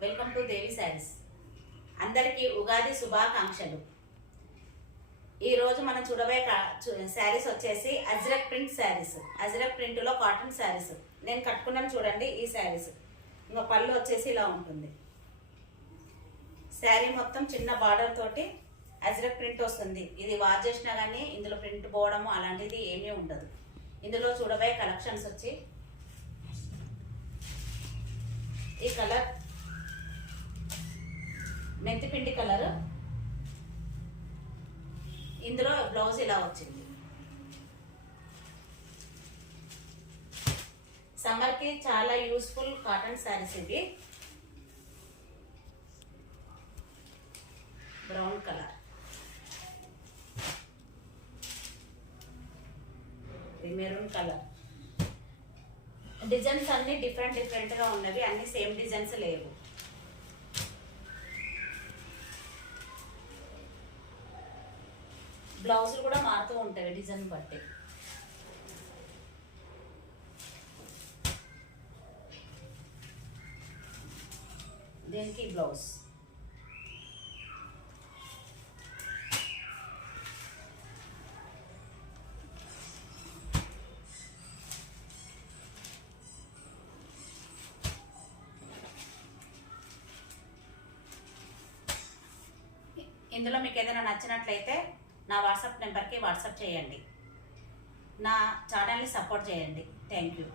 Welcome to దేవి శారీస్. అందరికీ ఉగాది శుభాకాంక్షలు. ఈరోజు మనం చూడబోయే శారీస్ వచ్చేసి అజ్రక్ ప్రింట్ శారీస్. అజ్రక్ ప్రింట్లో కాటన్ శారీస్ నేను కట్టుకున్నాను చూడండి. ఈ శారీస్ ఇంకా పళ్ళు వచ్చేసి ఇలా ఉంటుంది. శారీ మొత్తం చిన్న బార్డర్ తోటి అజ్రక్ ప్రింట్ వస్తుంది. ఇది వాష్ చేసినా కానీ ఇందులో ప్రింట్ పోవడము అలాంటిది ఏమీ ఉండదు. ఇందులో చూడబోయే కలెక్షన్స్ వచ్చి ఈ కలర్ మెంతిపిండి కలర్. ఇందులో బ్లౌజ్ ఇలా వచ్చింది. సమ్మర్ కి చాలా యూస్ఫుల్ కాటన్ శారీస్ ఇవి. Brown colour, maroon colour. Designs అన్ని డిఫరెంట్ గా ఉన్నవి, అన్ని సేమ్ డిజైన్స్ లేవు. బ్లౌజులు కూడా మారుతూ ఉంటాయి డిజైన్ బట్టి. దీనికి బ్లౌజ్. ఇందులో మీకు ఏదైనా నచ్చినట్లయితే నా వాట్సాప్ నెంబర్కి వాట్సాప్ చేయండి. నా ఛానల్ని సపోర్ట్ చేయండి. Thank you.